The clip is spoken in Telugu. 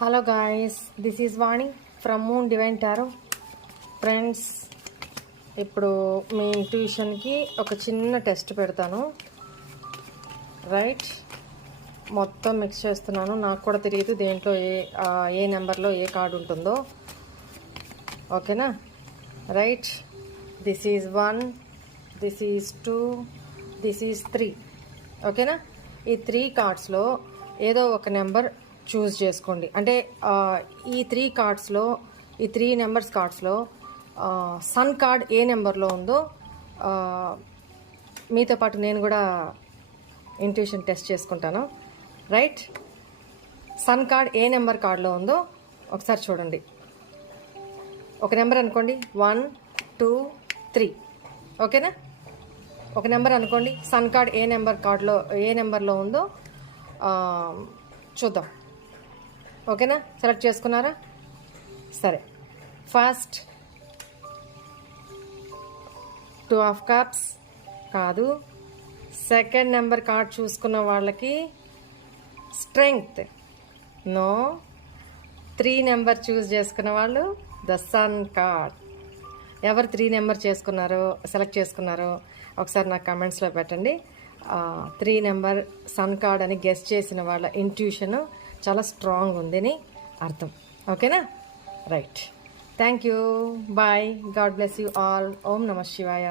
Hello guys, this is Vani from moon divine tarot. Friends, ఇప్పుడు మీ ఇంట్యూషన్కి ఒక చిన్న టెస్ట్ పెడతాను. రైట్, మొత్తం మిక్స్ చేస్తున్నాను. నాకు కూడా తెలియదు దేంట్లో ఏ నెంబర్లో ఏ కార్డు ఉంటుందో. ఓకేనా? Right, this is 1, this is 2, this is 3. ఓకేనా? ఈ 3 కార్డ్స్లో ఏదో ఒక నెంబర్ చూస్ చేసుకోండి. అంటే ఈ 3 కార్డ్స్లో, ఈ 3 నెంబర్స్ కార్డ్స్లో సన్ కార్డ్ ఏ నెంబర్లో ఉందో మీతో పాటు నేను కూడా ఇంట్యూషన్ టెస్ట్ చేసుకుంటాను. రైట్, సన్ కార్డ్ ఏ నెంబర్ కార్డులో ఉందో ఒకసారి చూడండి. ఒక నెంబర్ అనుకోండి, 1, 2, 3. ఓకేనా? ఒక నెంబర్ అనుకోండి. సన్ కార్డ్ ఏ నెంబర్లో ఉందో చూద్దాం. ఓకేనా? సెలెక్ట్ చేసుకున్నారా? సరే, ఫస్ట్ 2 ఆఫ్ కప్స్ కాదు. సెకండ్ నెంబర్ కార్డ్ చూసుకున్న వాళ్ళకి స్ట్రెంగ్త్. నో. 3 నెంబర్ చూస్ చేసుకున్న వాళ్ళు ద సన్ కార్డ్. ఎవరు 3 నెంబర్ సెలెక్ట్ చేసుకున్నారో ఒకసారి నాకు కమెంట్స్లో పెట్టండి. 3 నెంబర్ సన్ కార్డ్ అని గెస్ చేసిన వాళ్ళ ఇంట్యూషన్ చాలా స్ట్రాంగ్ ఉందని అర్థం. ఓకేనా? Right, thank you, bye, God bless you all. ఓం నమః శివాయ.